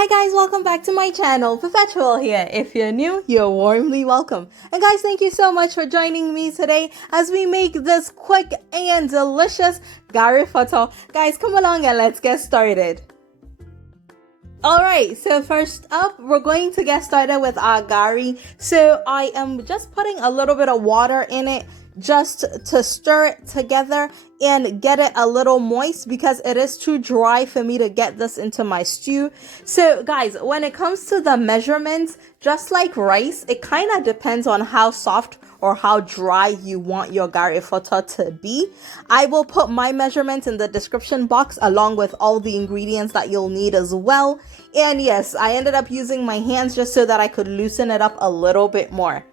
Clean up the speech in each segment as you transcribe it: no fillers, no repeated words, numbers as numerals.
Hi guys, welcome back to my channel. Perpetual here. If you're new, you're warmly welcome. And guys, thank you so much for joining me today as we make this quick and delicious Gari Fotor. Guys, come along and let's get started. Alright, so first up, we're going to get started with our Gari. So I am just putting a little bit of water in it just to stir it together and get it a little moist because it is too dry for me to get this into my stew. So guys, when it comes to the measurements, just like rice, it kind of depends on how soft or how dry you want your Gari Fotor to be. I will put my measurements in the description box along with all the ingredients that you'll need as well. And yes, I ended up using my hands just so that I could loosen it up a little bit more.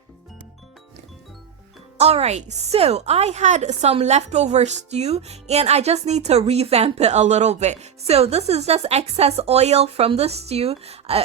Alright, so I had some leftover stew and I just need to revamp it a little bit. So this is just excess oil from the stew.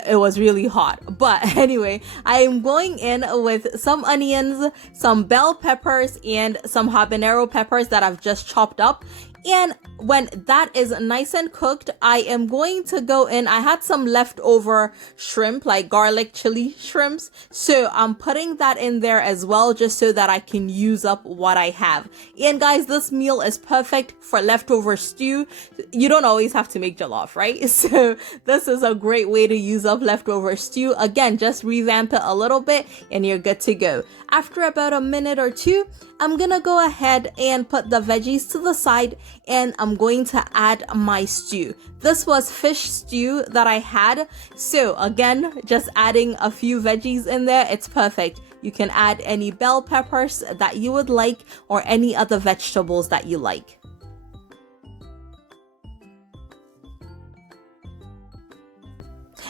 It was really hot. But anyway, I am going in with some onions, some bell peppers, and some habanero peppers that I've just chopped up. And when that is nice and cooked, I am going to go in. I had some leftover shrimp, like garlic chili shrimps. So I'm putting that in there as well, just so that I can use up what I have. And guys, this meal is perfect for leftover stew. You don't always have to make jollof, right? So this is a great way to use up leftover stew. Again, just revamp it a little bit and you're good to go. After about a minute or two, I'm gonna go ahead and put the veggies to the side and I'm going to add my stew. This was fish stew that I had. So again, just adding a few veggies in there, it's perfect. You can add any bell peppers that you would like or any other vegetables that you like.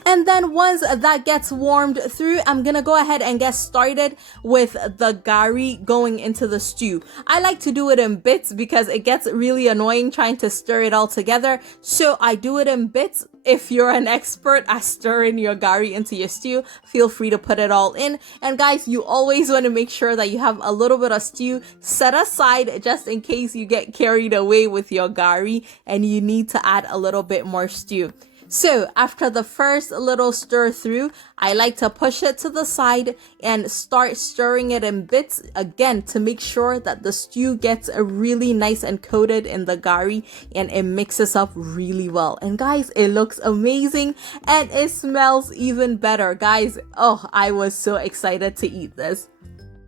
And then once that gets warmed through, I'm gonna go ahead and get started with the Gari going into the stew. I like to do it in bits because it gets really annoying trying to stir it all together. So I do it in bits. If you're an expert at stirring your Gari into your stew, feel free to put it all in. And guys, you always want to make sure that you have a little bit of stew set aside just in case you get carried away with your Gari and you need to add a little bit more stew. So after the first little stir through, I like to push it to the side and start stirring it in bits again to make sure that the stew gets really nice and coated in the Gari and it mixes up really well. And guys, it looks amazing and it smells even better. Guys, oh, I was so excited to eat this.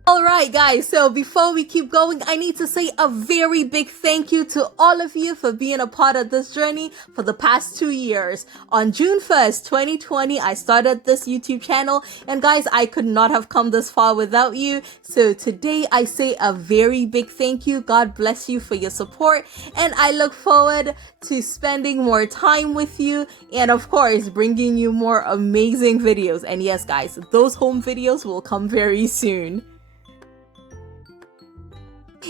Alright guys, so before we keep going, I need to say a very big thank you to all of you for being a part of this journey for the past 2 years. On June 1st, 2020, I started this YouTube channel and guys, I could not have come this far without you. So today I say a very big thank you. God bless you for your support and I look forward to spending more time with you and of course bringing you more amazing videos. And yes guys, those home videos will come very soon.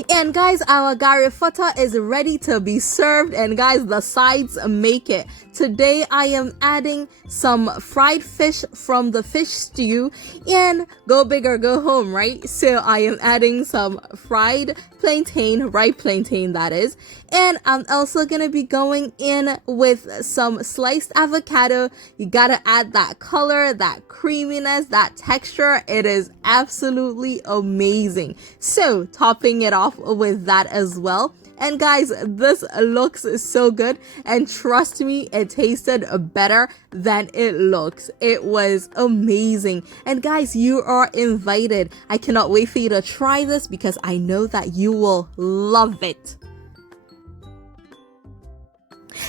And guys, our Gari Fotor is ready to be served and guys, the sides make it. Today I am adding some fried fish from the fish stew and go big or go home, right? So I am adding some fried plantain, ripe plantain that is. And I'm also gonna be going in with some sliced avocado. You gotta add that color, that creaminess, that texture. It is absolutely amazing. So topping it off with that as well. And guys, this looks so good and trust me, it tasted better than it looks. It was amazing. And guys, you are invited. I cannot wait for you to try this because I know that you will love it.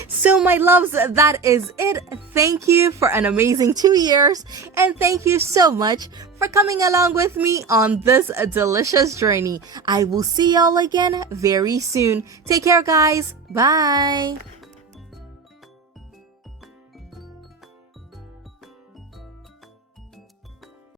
So my loves, that is it. Thank you for an amazing 2 years and thank you so much for coming along with me on this delicious journey. I will see y'all again very soon. Take care guys. Bye.